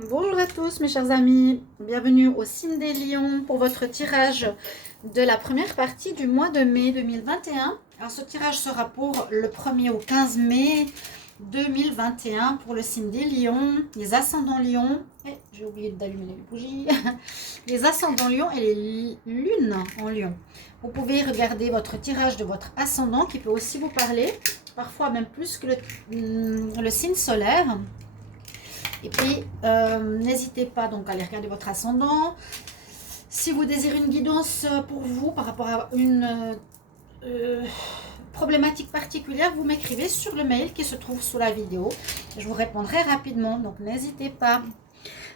Bonjour à tous mes chers amis, bienvenue au signe des lions pour votre tirage de la première partie du mois de mai 2021. Alors ce tirage sera pour le 1er au 15 mai 2021 pour le signe des lions, les ascendants lions, et j'ai oublié d'allumer les bougies, les ascendants lions et les lunes en lion. Vous pouvez regarder votre tirage de votre ascendant qui peut aussi vous parler, parfois même plus que le signe solaire. Et puis, n'hésitez pas donc à aller regarder votre ascendant. Si vous désirez une guidance pour vous par rapport à une problématique particulière, vous m'écrivez sur le mail qui se trouve sous la vidéo. Je vous répondrai rapidement, donc n'hésitez pas.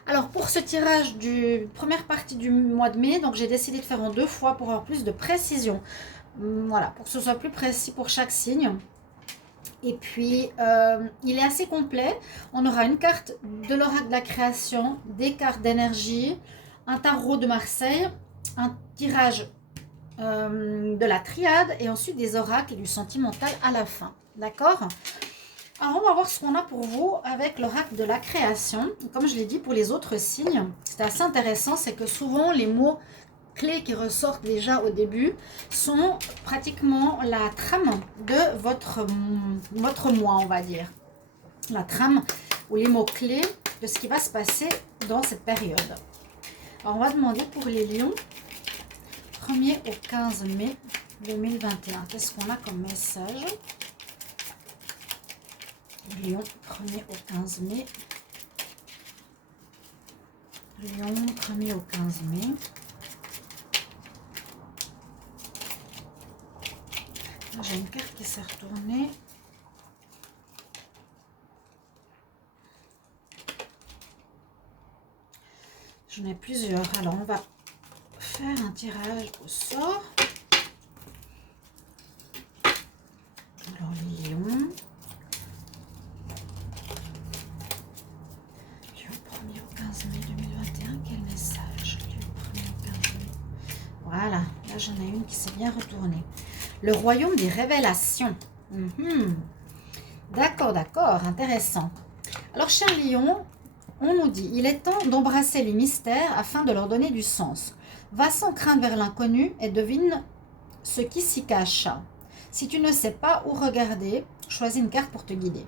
Alors, pour ce tirage du première partie du mois de mai, donc j'ai décidé de faire en 2 fois pour avoir plus de précision. Voilà, pour que ce soit plus précis pour chaque signe. Et puis, il est assez complet. On aura une carte de l'oracle de la création, des cartes d'énergie, un tarot de Marseille, un tirage de la triade et ensuite des oracles et du sentimental à la fin. D'accord? Alors, on va voir ce qu'on a pour vous avec l'oracle de la création. Comme je l'ai dit pour les autres signes, c'est assez intéressant, c'est que souvent les mots clés qui ressortent déjà au début sont pratiquement la trame de votre mois, on va dire. La trame ou les mots clés de ce qui va se passer dans cette période. Alors, on va demander pour les lions, 1er au 15 mai 2021. Qu'est-ce qu'on a comme message? Lion, 1er au 15 mai. Lion, 1er au 15 mai. J'ai une carte qui s'est retournée. J'en ai plusieurs. Alors, on va faire un tirage au sort. Alors, les lions. Lion 1er au 15 mai 2021. Quel message? Lion 1er au 15 mai. Voilà. Là, j'en ai une qui s'est bien retournée. Le royaume des révélations. D'accord, d'accord, intéressant. Alors, cher lion, on nous dit, il est temps d'embrasser les mystères afin de leur donner du sens. Va sans crainte vers l'inconnu et devine ce qui s'y cache. Si tu ne sais pas où regarder, choisis une carte pour te guider.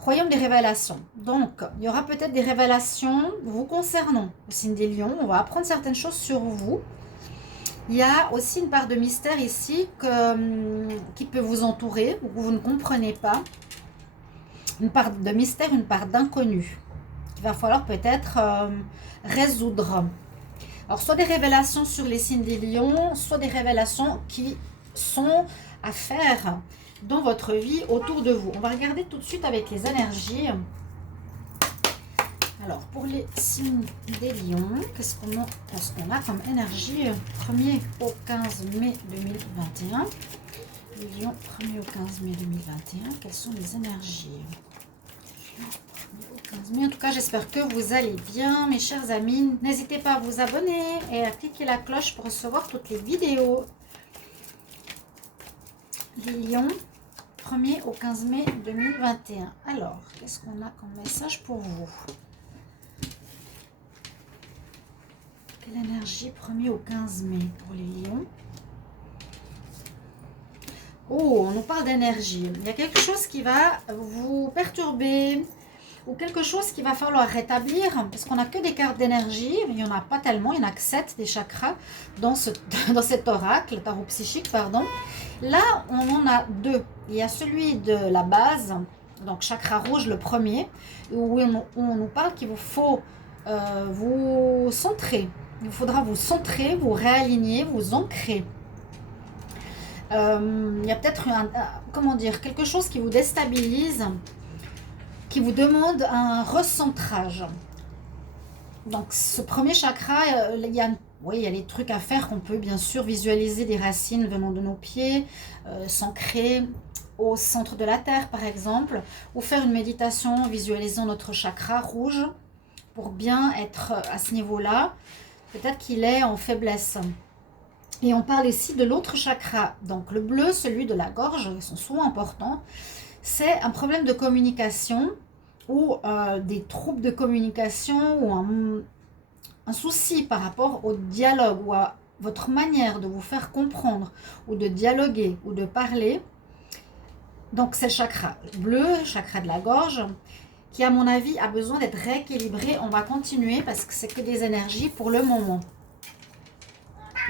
Royaume des révélations. Donc, il y aura peut-être des révélations vous concernant. Le signe des lions, on va apprendre certaines choses sur vous. Il y a aussi une part de mystère ici qui peut vous entourer ou que vous ne comprenez pas. Une part de mystère, une part d'inconnu qu'il va falloir peut-être résoudre. Alors, soit des révélations sur les signes des lions, soit des révélations qui sont à faire dans votre vie autour de vous. On va regarder tout de suite avec les énergies. Alors, pour les signes des lions, qu'est-ce qu'on a comme énergie 1er au 15 mai 2021. Les lions, 1er au 15 mai 2021, quelles sont les énergies? En tout cas, j'espère que vous allez bien, mes chers amis. N'hésitez pas à vous abonner et à cliquer la cloche pour recevoir toutes les vidéos. Les lions, 1er au 15 mai 2021. Alors, qu'est-ce qu'on a comme message pour vous? Quelle énergie 1er au 15 mai pour les lions? Oh, on nous parle d'énergie. Il y a quelque chose qui va vous perturber ou quelque chose qu'il va falloir rétablir parce qu'on n'a que des cartes d'énergie. Il n'y en a pas tellement, il n'y en a que 7 des chakras dans cet oracle, tarot psychique, pardon. Là, on en a 2. Il y a celui de la base, donc chakra rouge, le premier, où on nous parle qu'il vous faut vous centrer. Il faudra vous centrer, vous réaligner, vous ancrer. Il y a peut-être quelque chose qui vous déstabilise, qui vous demande un recentrage. Donc ce premier chakra, il y a des trucs à faire qu'on peut bien sûr visualiser des racines venant de nos pieds, s'ancrer au centre de la terre par exemple, ou faire une méditation visualisant notre chakra rouge pour bien être à ce niveau-là. Peut-être qu'il est en faiblesse. Et on parle ici de l'autre chakra. Donc le bleu, celui de la gorge, ils sont souvent importants. C'est un problème de communication ou des troubles de communication ou un souci par rapport au dialogue ou à votre manière de vous faire comprendre ou de dialoguer ou de parler. Donc c'est le chakra bleu, chakra de la gorge, qui à mon avis a besoin d'être rééquilibré. On va continuer parce que c'est que des énergies pour le moment.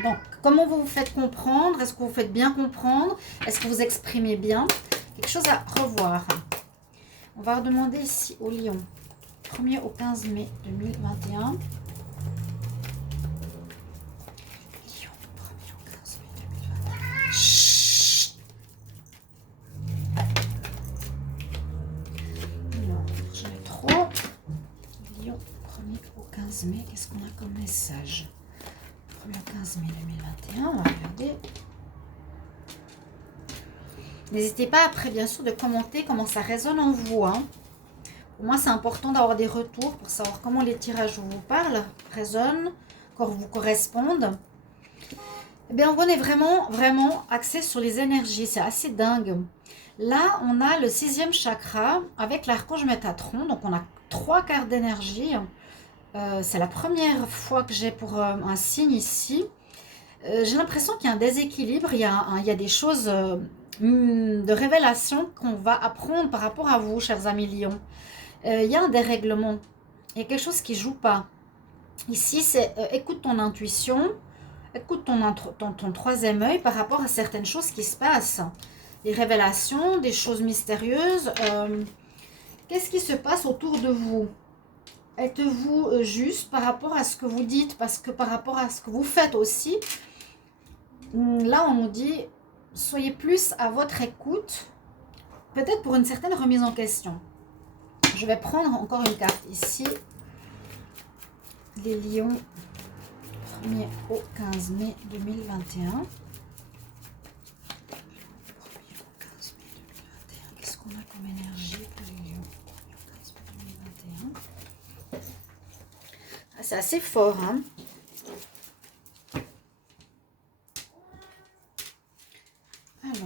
Donc comment vous vous faites comprendre? Est-ce que vous faites bien comprendre? Est-ce que vous exprimez bien? Quelque chose à revoir. On va demander ici au lion, 1er au 15 mai 2021. Mais qu'est-ce qu'on a comme message? Le 15 mai 2021, on va regarder. N'hésitez pas après, bien sûr, de commenter comment ça résonne en vous. Hein. Pour moi, c'est important d'avoir des retours pour savoir comment les tirages vous parlent, résonnent, vous correspondent. Eh bien, on est vraiment, vraiment axé sur les énergies. C'est assez dingue. Là, on a le 6e chakra avec l'archange Métatron. Donc, on a 3 cartes d'énergie. C'est la première fois que j'ai pour un signe ici. J'ai l'impression qu'il y a un déséquilibre, il y a des choses de révélation qu'on va apprendre par rapport à vous, chers amis lions. Il y a un dérèglement, il y a quelque chose qui ne joue pas. Ici, c'est écoute ton intuition, écoute ton troisième œil par rapport à certaines choses qui se passent. Des révélations, des choses mystérieuses. Qu'est-ce qui se passe autour de vous? Êtes-vous juste par rapport à ce que vous dites, parce que par rapport à ce que vous faites aussi, là on nous dit, soyez plus à votre écoute, peut-être pour une certaine remise en question. Je vais prendre encore une carte ici, les lions, 1er au 15 mai 2021. Qu'est-ce qu'on a comme énergie pour les lions? 15 mai 2021. C'est assez fort, hein. Alors,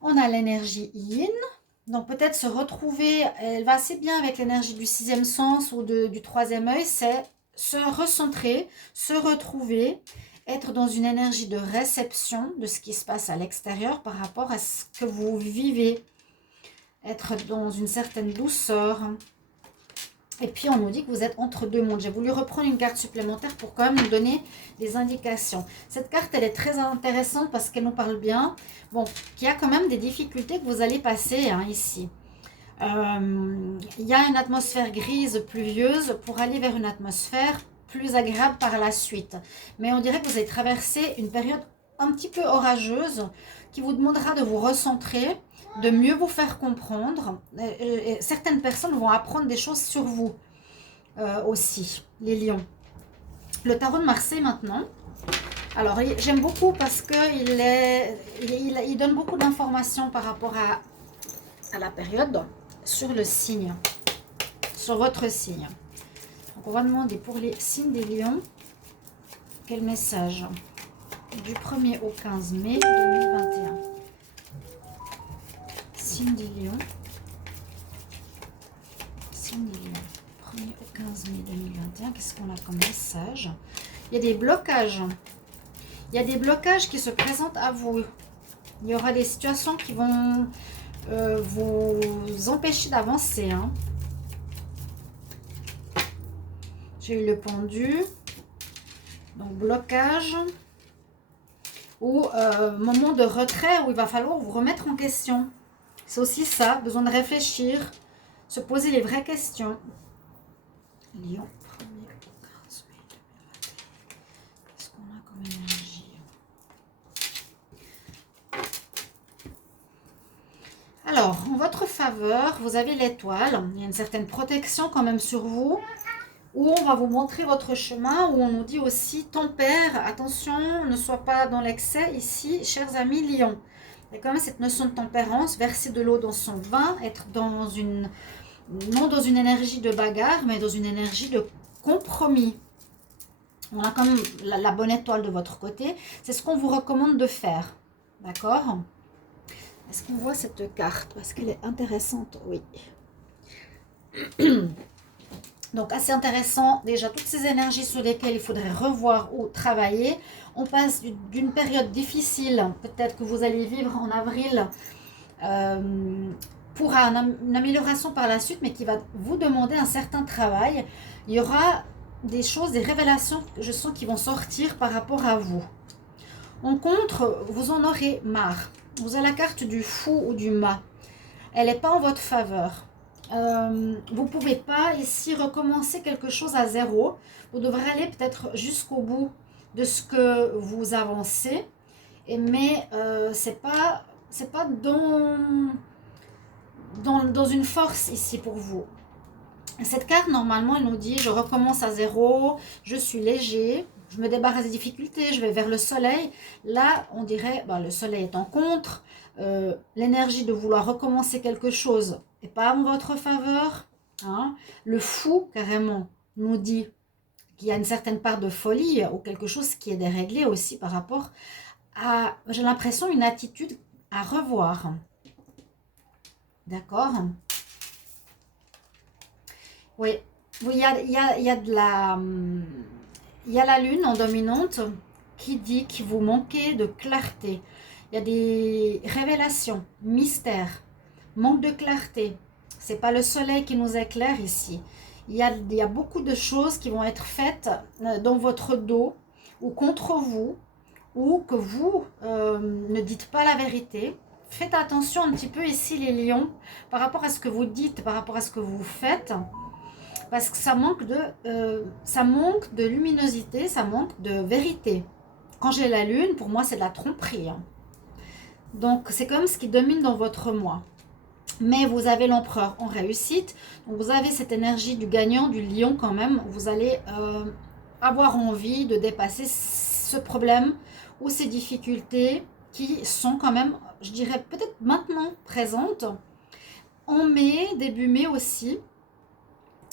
on a l'énergie yin. Donc peut-être se retrouver, elle va assez bien avec l'énergie du 6e sens ou du 3e œil, c'est se recentrer, se retrouver, être dans une énergie de réception de ce qui se passe à l'extérieur par rapport à ce que vous vivez. Être dans une certaine douceur. Et puis on nous dit que vous êtes entre deux mondes. J'ai voulu reprendre une carte supplémentaire pour quand même nous donner des indications. Cette carte, elle est très intéressante parce qu'elle nous parle bien. Bon, qu'il y a quand même des difficultés que vous allez passer hein, ici. Il y a une atmosphère grise, pluvieuse, pour aller vers une atmosphère plus agréable par la suite. Mais on dirait que vous allez traverser une période un petit peu orageuse qui vous demandera de vous recentrer, de mieux vous faire comprendre. Et certaines personnes vont apprendre des choses sur vous aussi, les lions. Le tarot de Marseille maintenant. Alors, j'aime beaucoup parce qu'il il donne beaucoup d'informations par rapport à la période sur le signe, sur votre signe. Donc, on va demander pour les signes des lions, quel message du 1er au 15 mai 2021. Signe des lions. Signe des lions. 1er au 15 mai 2021. Qu'est-ce qu'on a comme message? Il y a des blocages. Il y a des blocages qui se présentent à vous. Il y aura des situations qui vont vous empêcher d'avancer. Hein. J'ai eu le pendu. Donc, blocage. Ou moment de retrait où il va falloir vous remettre en question. C'est aussi ça, besoin de réfléchir, se poser les vraies questions. Lion, 1er au 15 mai 2021. Qu'est-ce qu'on a comme énergie? Alors, en votre faveur, vous avez l'étoile. Il y a une certaine protection quand même sur vous. Où on va vous montrer votre chemin, où on nous dit aussi, tempère, attention, ne sois pas dans l'excès ici, chers amis lions. Il y a quand même cette notion de tempérance, verser de l'eau dans son vin, être dans une, non dans une énergie de bagarre, mais dans une énergie de compromis. On a quand même la bonne étoile de votre côté. C'est ce qu'on vous recommande de faire. D'accord? Est-ce qu'on voit cette carte? Parce qu'elle est intéressante, oui. Donc assez intéressant, déjà toutes ces énergies sur lesquelles il faudrait revoir ou travailler. On passe d'une période difficile, peut-être que vous allez vivre en avril, pour une amélioration par la suite, mais qui va vous demander un certain travail. Il y aura des choses, des révélations que je sens qui vont sortir par rapport à vous. En contre, vous en aurez marre. Vous avez la carte du fou ou du mât. Elle n'est pas en votre faveur. Vous ne pouvez pas ici recommencer quelque chose à zéro. Vous devrez aller peut-être jusqu'au bout de ce que vous avancez. Mais c'est pas dans une force ici pour vous. Cette carte, normalement, elle nous dit, je recommence à zéro, je suis léger, je me débarrasse des difficultés, je vais vers le soleil. Là, on dirait, le soleil est en contre, l'énergie de vouloir recommencer quelque chose n'est pas en votre faveur. Hein. Le fou, carrément, nous dit qu'il y a une certaine part de folie ou quelque chose qui est déréglé aussi par rapport à, j'ai l'impression, une attitude à revoir. D'accord ? Oui, oui, il y a de la, il y a la lune en dominante qui dit que vous manquez de clarté. Il y a des révélations, mystères, manque de clarté. C'est pas le soleil qui nous éclaire ici. Il y a beaucoup de choses qui vont être faites dans votre dos ou contre vous, ou que vous ne dites pas la vérité. Faites attention un petit peu ici les lions, par rapport à ce que vous dites, par rapport à ce que vous faites. Parce que ça manque de luminosité, ça manque de vérité. Quand j'ai la lune, pour moi, c'est de la tromperie. Hein. Donc, c'est comme ce qui domine dans votre moi. Mais vous avez l'empereur en réussite. Donc, vous avez cette énergie du gagnant, du lion quand même. Vous allez avoir envie de dépasser ce problème ou ces difficultés qui sont quand même, je dirais, peut-être maintenant présentes. En mai, début mai aussi.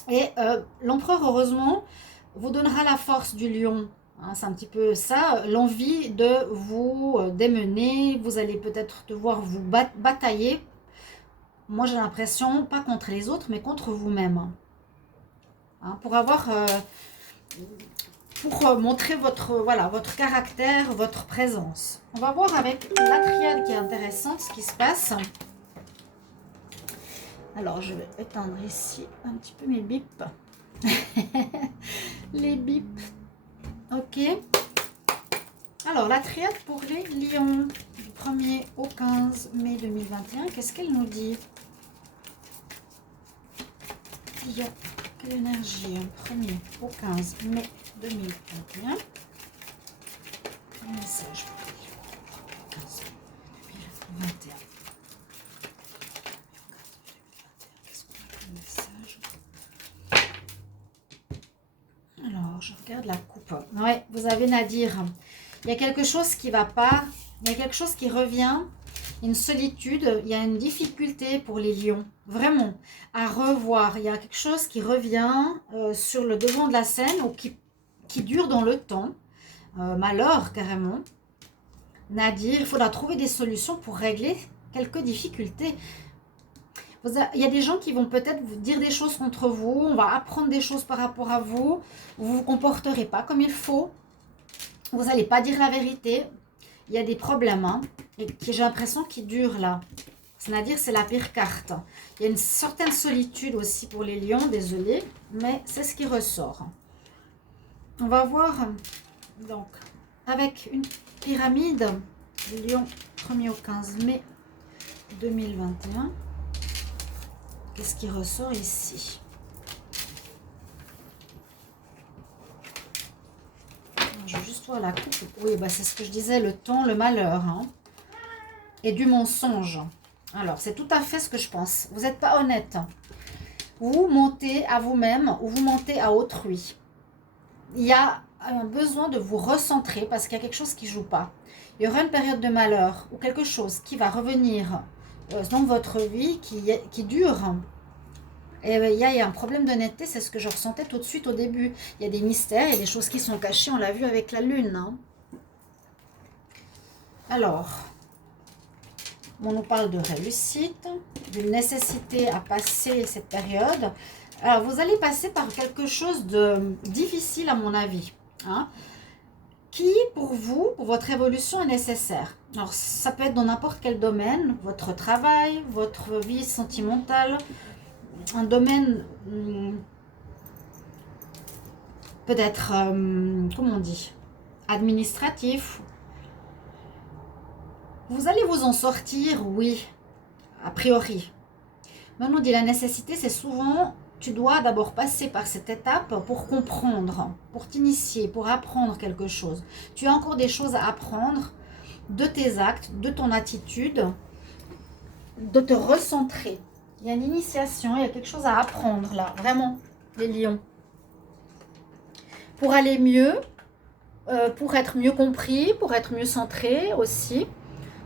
Et l'empereur, heureusement, vous donnera la force du lion. Hein, c'est un petit peu ça, l'envie de vous démener. Vous allez peut-être devoir vous batailler. Moi, j'ai l'impression, pas contre les autres, mais contre vous-même. Hein, pour montrer votre caractère, votre présence. On va voir avec la triade qui est intéressante ce qui se passe. Alors, je vais éteindre ici un petit peu mes bips. Les bips. Ok. Alors, la triade pour les lions du 1er au 15 mai 2021. Qu'est-ce qu'elle nous dit? Lion, quelle énergie? 1er au 15 mai 2021. Un message pour les lions. 15 mai 2021. Alors, je regarde la coupe. Ouais, vous avez Nadir. Il y a quelque chose qui ne va pas. Il y a quelque chose qui revient. Une solitude. Il y a une difficulté pour les lions. Vraiment. À revoir. Il y a quelque chose qui revient sur le devant de la scène ou qui dure dans le temps. Malheur, carrément. Nadir, il faudra trouver des solutions pour régler quelques difficultés. Il y a des gens qui vont peut-être vous dire des choses contre vous, on va apprendre des choses par rapport à vous, vous ne vous comporterez pas comme il faut, vous n'allez pas dire la vérité, il y a des problèmes, hein, et j'ai l'impression qu'ils durent là. C'est-à-dire c'est la pire carte. Il y a une certaine solitude aussi pour les lions, désolé, mais c'est ce qui ressort. On va voir, donc, avec une pyramide, lion 1er au 15 mai 2021. Qu'est-ce qui ressort ici? Je vais juste voir la coupe. Oui, c'est ce que je disais, le temps, le malheur. Hein, et du mensonge. Alors, c'est tout à fait ce que je pense. Vous n'êtes pas honnête. Vous mentez à vous-même ou vous mentez à autrui. Il y a un besoin de vous recentrer parce qu'il y a quelque chose qui ne joue pas. Il y aura une période de malheur ou quelque chose qui va revenir dans votre vie qui dure. Et il y a un problème d'honnêteté, c'est ce que je ressentais tout de suite au début. Il y a des mystères, il y a des choses qui sont cachées, on l'a vu avec la lune. Hein. Alors, On nous parle de réussite, d'une nécessité à passer cette période. Alors, vous allez passer par quelque chose de difficile, à mon avis, hein, qui, pour vous, pour votre évolution, est nécessaire. Alors, ça peut être dans n'importe quel domaine, votre travail, votre vie sentimentale, un domaine peut-être, comment on dit, administratif. Vous allez vous en sortir, oui, a priori. Mais on nous dit la nécessité, c'est souvent, tu dois d'abord passer par cette étape pour comprendre, pour t'initier, pour apprendre quelque chose. Tu as encore des choses à apprendre de tes actes, de ton attitude, de te recentrer. Il y a une initiation, il y a quelque chose à apprendre là, vraiment, les lions. Pour aller mieux, pour être mieux compris, pour être mieux centré aussi.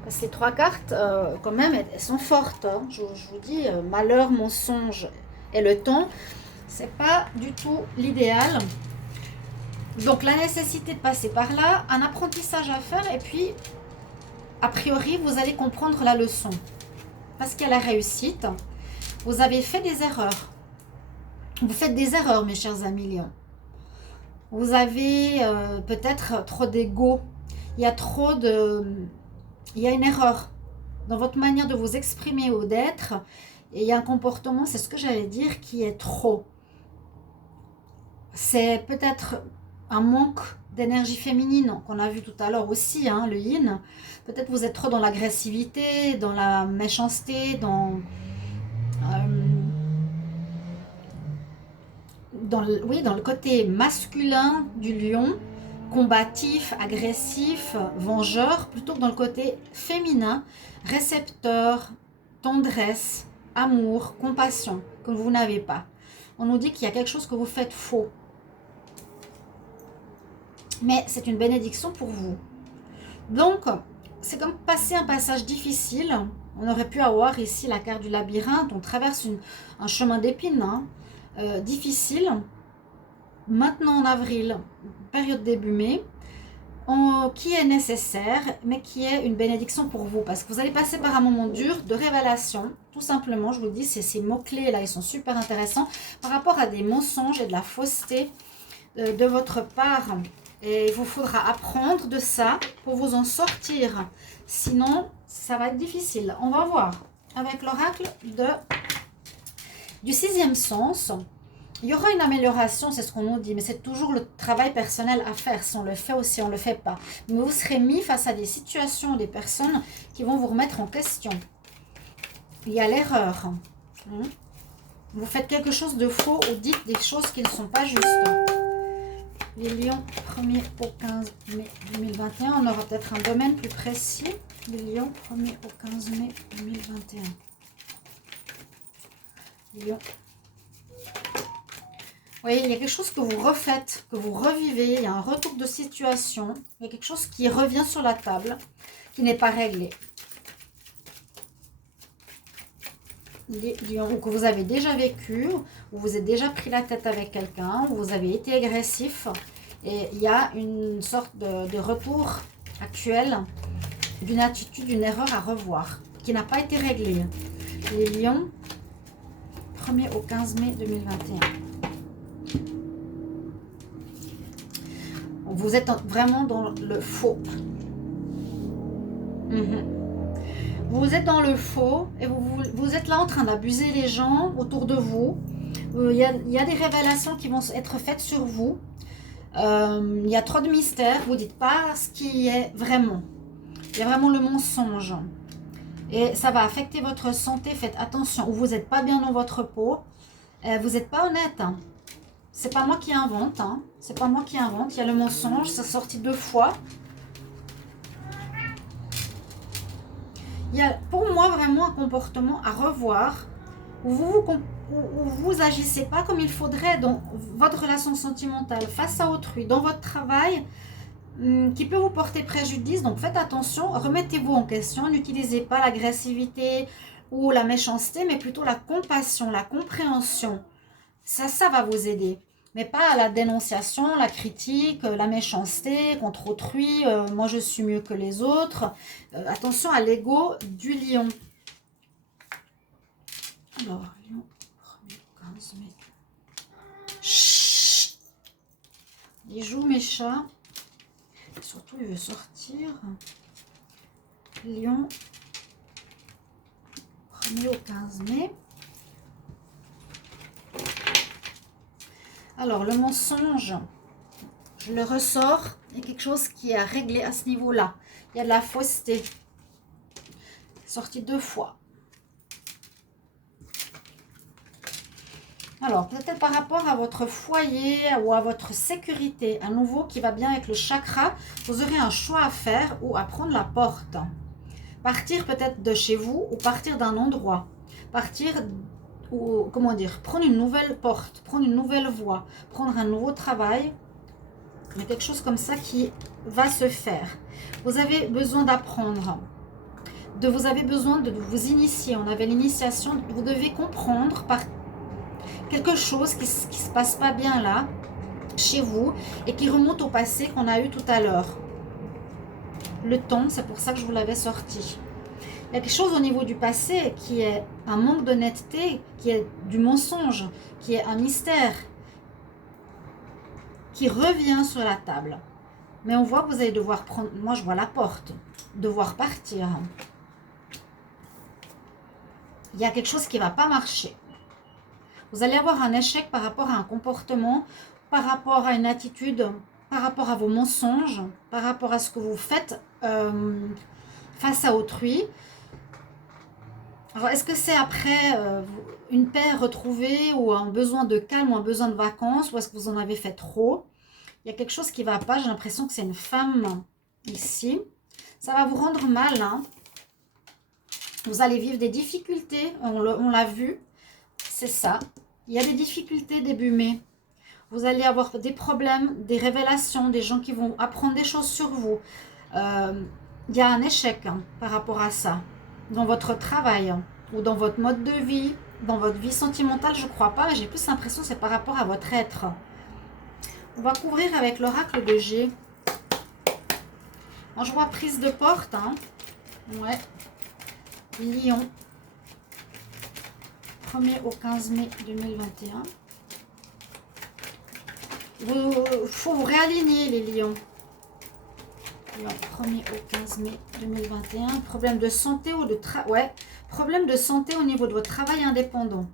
Ces trois cartes, quand même, elles sont fortes. Hein. Je vous dis, malheur, mensonge et le temps, c'est pas du tout l'idéal. Donc, la nécessité de passer par là, un apprentissage à faire, et puis, a priori, vous allez comprendre la leçon. Parce qu'il y a la réussite, vous avez fait des erreurs. Vous faites des erreurs, mes chers amis lions. Vous avez peut-être trop d'ego. Il y a trop de... Il y a une erreur dans votre manière de vous exprimer ou d'être. Et il y a un comportement, c'est ce que j'allais dire, qui est trop. C'est peut-être un manque d'énergie féminine qu'on a vu tout à l'heure aussi, hein, le yin. Peut-être vous êtes trop dans l'agressivité, dans la méchanceté, dans le côté masculin du lion, combatif, agressif, vengeur, plutôt que dans le côté féminin, récepteur, tendresse, amour, compassion, que vous n'avez pas. On nous dit qu'il y a quelque chose que vous faites faux. Mais c'est une bénédiction pour vous. Donc, c'est comme passer un passage difficile. On aurait pu avoir ici la carte du labyrinthe. On traverse un chemin d'épines, hein, difficile. Maintenant en avril, période début mai, qui est nécessaire, mais qui est une bénédiction pour vous. Parce que vous allez passer par un moment dur de révélation. Tout simplement, je vous le dis, ces mots-clés là, ils sont super intéressants par rapport à des mensonges et de la fausseté de votre part. Et il vous faudra apprendre de ça pour vous en sortir. Sinon, ça va être difficile. On va voir avec l'oracle du sixième sens. Il y aura une amélioration, c'est ce qu'on nous dit, mais c'est toujours le travail personnel à faire, si on le fait ou si on ne le fait pas. Mais vous serez mis face à des situations, des personnes qui vont vous remettre en question. Il y a l'erreur. Vous faites quelque chose de faux ou dites des choses qui ne sont pas justes. Les lions, 1er au 15 mai 2021. On aura peut-être un domaine plus précis. Les lions, 1er au 15 mai 2021. Lions. Vous voyez, il y a quelque chose que vous refaites, que vous revivez. Il y a un retour de situation. Il y a quelque chose qui revient sur la table, qui n'est pas réglé. Les lions, ou que vous avez déjà vécu, ou vous avez déjà pris la tête avec quelqu'un, ou vous avez été agressif. Et il y a une sorte de retour actuel d'une attitude, d'une erreur à revoir, qui n'a pas été réglée. Les lions, 1er au 15 mai 2021. Vous êtes vraiment dans le faux. Vous êtes dans le faux et vous êtes là en train d'abuser les gens autour de vous. Il y a des révélations qui vont être faites sur vous. Il y a trop de mystères. Vous ne dites pas ce qui est vraiment. Il y a vraiment le mensonge. Et ça va affecter votre santé. Faites attention. Ou vous n'êtes pas bien dans votre peau. Vous n'êtes pas honnête. Hein. C'est pas moi qui invente. Hein. C'est pas moi qui invente. Il y a le mensonge. Ça sorti 2 fois. Il y a pour moi vraiment un comportement à revoir où vous agissez pas comme il faudrait dans votre relation sentimentale, face à autrui, dans votre travail, qui peut vous porter préjudice. Donc faites attention, remettez-vous en question, n'utilisez pas l'agressivité ou la méchanceté, mais plutôt la compassion, la compréhension. Ça va vous aider. Mais pas à la dénonciation, la critique, la méchanceté contre autrui, moi je suis mieux que les autres. Attention à l'ego du lion. Alors, lion, 15 mai. Chut. Il joue mes chats. Surtout, il veut sortir. Lion, 1er au 15 mai. Alors, le mensonge, je le ressors. Il y a quelque chose qui est à régler à ce niveau-là. Il y a de la fausseté. Sorti 2 fois. Alors, peut-être par rapport à votre foyer ou à votre sécurité, à nouveau qui va bien avec le chakra, vous aurez un choix à faire ou à prendre la porte. Partir peut-être de chez vous ou partir d'un endroit. Partir, ou comment dire, prendre une nouvelle porte, prendre une nouvelle voie, prendre un nouveau travail. Il y a quelque chose comme ça qui va se faire. Vous avez besoin d'apprendre. Vous avez besoin de vous initier. On avait l'initiation. Vous devez comprendre par quelque chose qui ne se passe pas bien là, chez vous, et qui remonte au passé qu'on a eu tout à l'heure. Le temps, c'est pour ça que je vous l'avais sorti. Il y a quelque chose au niveau du passé qui est un manque d'honnêteté, qui est du mensonge, qui est un mystère, qui revient sur la table. Mais on voit que vous allez devoir prendre, moi je vois la porte, devoir partir. Il y a quelque chose qui ne va pas marcher. Vous allez avoir un échec par rapport à un comportement, par rapport à une attitude, par rapport à vos mensonges, par rapport à ce que vous faites face à autrui. Alors, est-ce que c'est après une paix retrouvée ou un besoin de calme ou un besoin de vacances, ou est-ce que vous en avez fait trop? Il y a quelque chose qui ne va pas. J'ai l'impression que c'est une femme ici. Ça va vous rendre mal. Hein. Vous allez vivre des difficultés. On l'a vu. C'est ça. Il y a des difficultés début mai. Vous allez avoir des problèmes, des révélations, des gens qui vont apprendre des choses sur vous. Il y a un échec par rapport à ça. Dans votre travail ou dans votre mode de vie, dans votre vie sentimentale, je ne crois pas. J'ai plus l'impression que c'est par rapport à votre être. On va couvrir avec l'oracle de G. Moi, je vois prise de porte. Hein. Ouais. Lion. 1er au 15 mai 2021. Il faut vous réaligner les lions. Lion, 1er au 15 mai 2021. Problème de santé ou de problème de santé au niveau de votre travail indépendant.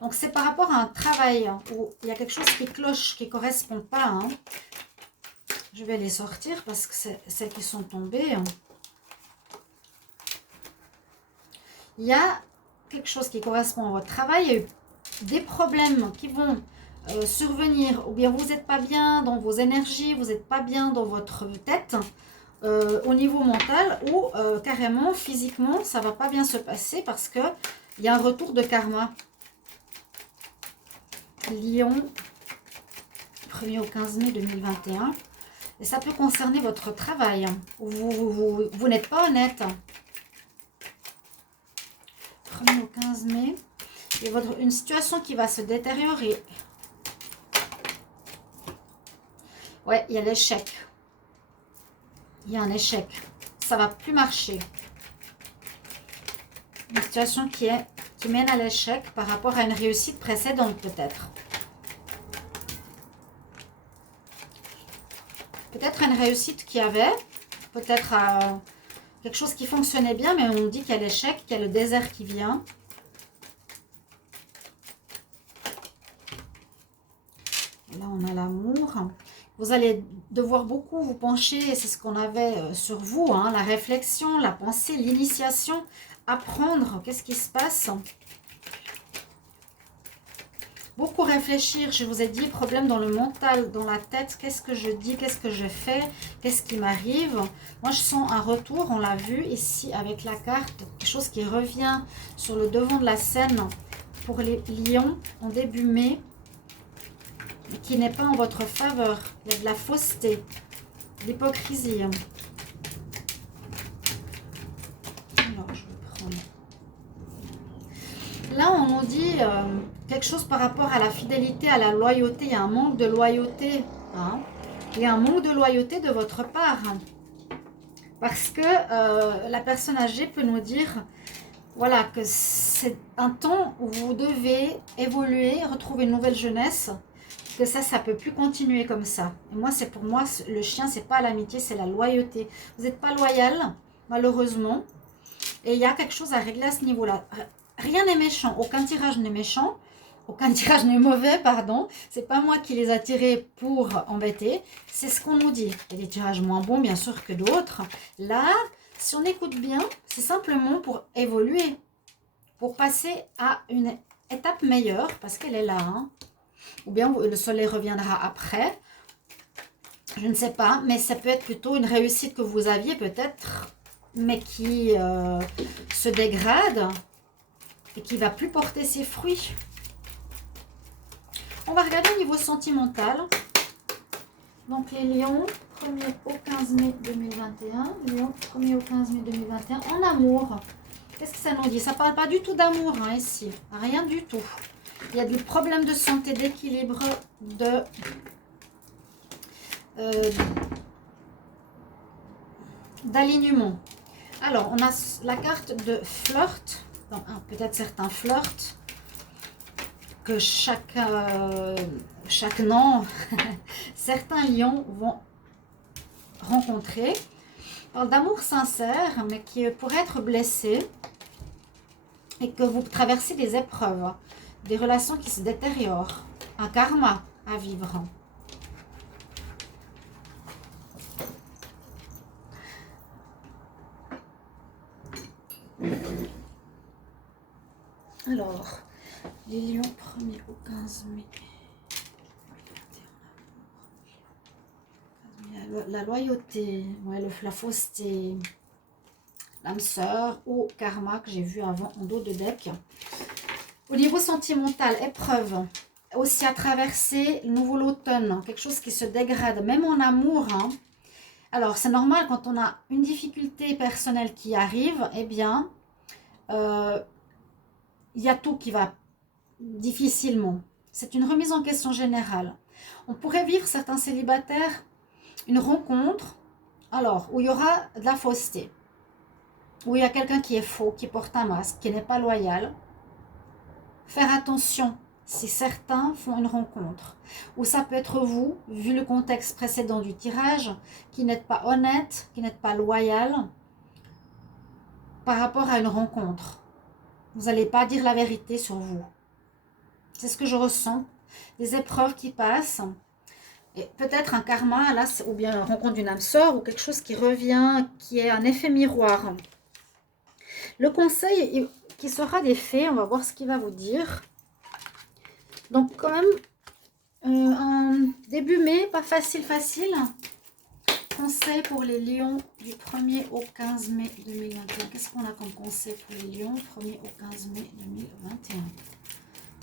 Donc c'est par rapport à un travail hein, où il y a quelque chose qui cloche, qui ne correspond pas. Hein. Je vais les sortir parce que c'est celles qui sont tombées. Hein. Il y a quelque chose qui correspond à votre travail. Il y a eu des problèmes qui vont survenir. Ou bien vous n'êtes pas bien dans vos énergies, vous n'êtes pas bien dans votre tête. Au niveau mental ou carrément physiquement, ça ne va pas bien se passer parce qu'il y a un retour de karma. Lion, 1er au 15 mai 2021. Et ça peut concerner votre travail. Vous n'êtes pas honnête. 1er au 15 mai. Il y a une situation qui va se détériorer. Ouais, il y a l'échec. Il y a un échec. Ça ne va plus marcher. Une situation qui mène à l'échec par rapport à une réussite précédente peut-être. Peut-être une réussite qu'il y avait. Peut-être quelque chose qui fonctionnait bien, mais on dit qu'il y a l'échec, qu'il y a le désert qui vient. Là, on a l'amour. Vous allez devoir beaucoup vous pencher, et c'est ce qu'on avait sur vous, hein, la réflexion, la pensée, l'initiation, apprendre qu'est-ce qui se passe. Beaucoup réfléchir, je vous ai dit, problème dans le mental, dans la tête, qu'est-ce que je dis, qu'est-ce que je fais, qu'est-ce qui m'arrive. Moi, je sens un retour, on l'a vu ici avec la carte, quelque chose qui revient sur le devant de la scène pour les lions en début mai, qui n'est pas en votre faveur. Il y a de la fausseté, de l'hypocrisie. Alors, je vais prendre. Là, on nous dit quelque chose par rapport à la fidélité, à la loyauté. Il y a un manque de loyauté. Hein. Il y a un manque de loyauté de votre part. Parce que la personne âgée peut nous dire, voilà, que c'est un temps où vous devez évoluer, retrouver une nouvelle jeunesse, que ça peut plus continuer comme ça. Et moi, c'est pour moi, le chien, c'est pas l'amitié, c'est la loyauté. Vous n'êtes pas loyal, malheureusement, et il y a quelque chose à régler à ce niveau-là. Rien n'est méchant, aucun tirage n'est méchant, aucun tirage n'est mauvais, pardon. C'est pas moi qui les a tirés pour embêter, c'est ce qu'on nous dit. Il y a des tirages moins bons, bien sûr, que d'autres. Là, si on écoute bien, c'est simplement pour évoluer, pour passer à une étape meilleure, parce qu'elle est là, hein. Ou bien le soleil reviendra après, je ne sais pas, mais ça peut être plutôt une réussite que vous aviez peut-être, mais qui se dégrade et qui ne va plus porter ses fruits. On va regarder au niveau sentimental. Donc les lions, 1er au 15 mai 2021. Lions, 1er au 15 mai 2021. En amour, qu'est-ce que ça nous dit? Ça ne parle pas du tout d'amour, hein, ici. Rien du tout. Il y a des problèmes de santé, d'équilibre, d'alignement. Alors, on a la carte de flirt. Peut-être certains flirts que chaque non, certains lions vont rencontrer. On parle d'amour sincère, mais qui pourrait être blessé et que vous traversez des épreuves, des relations qui se détériorent, un karma à vivre. Alors, les lions, 1er au 15 mai. La loyauté, ouais, la fausseté, l'âme sœur ou karma que j'ai vu avant en dos de deck. Au niveau sentimental, épreuve, aussi à traverser le nouveau l'automne, quelque chose qui se dégrade, même en amour. Hein. Alors, c'est normal quand on a une difficulté personnelle qui arrive, eh bien, il y a tout qui va difficilement. C'est une remise en question générale. On pourrait vivre, certains célibataires, une rencontre, alors, où il y aura de la fausseté, où il y a quelqu'un qui est faux, qui porte un masque, qui n'est pas loyal. Faire attention si certains font une rencontre. Ou ça peut être vous, vu le contexte précédent du tirage, qui n'êtes pas honnête, qui n'êtes pas loyal par rapport à une rencontre. Vous n'allez pas dire la vérité sur vous. C'est ce que je ressens. Des épreuves qui passent. Et peut-être un karma, là, ou bien une rencontre d'une âme sœur, ou quelque chose qui revient, qui est un effet miroir. Le conseil qui sera des faits, on va voir ce qu'il va vous dire. Donc quand même, un début mai, pas facile. Conseil pour les lions du 1er au 15 mai 2021. Qu'est-ce qu'on a comme conseil pour les lions 1er au 15 mai 2021?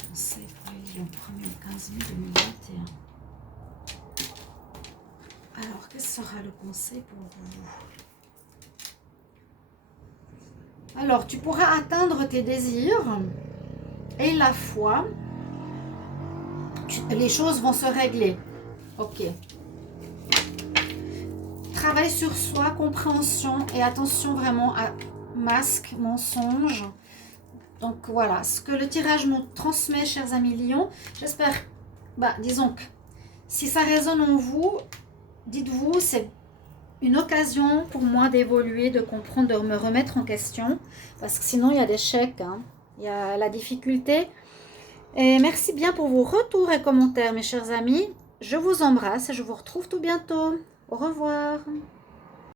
Conseil pour les lions 1er au 15 mai 2021. Alors, quel sera le conseil pour vous? Alors, tu pourras atteindre tes désirs et la foi. Les choses vont se régler. Ok. Travail sur soi, compréhension et attention vraiment à masque, mensonge. Donc voilà, ce que le tirage nous transmet, chers amis lions, j'espère, disons que si ça résonne en vous, dites-vous, c'est une occasion pour moi d'évoluer, de comprendre, de me remettre en question, parce que sinon il y a des chèques, hein. Il y a la difficulté. Et merci bien pour vos retours et commentaires, mes chers amis. Je vous embrasse et je vous retrouve tout bientôt. Au revoir.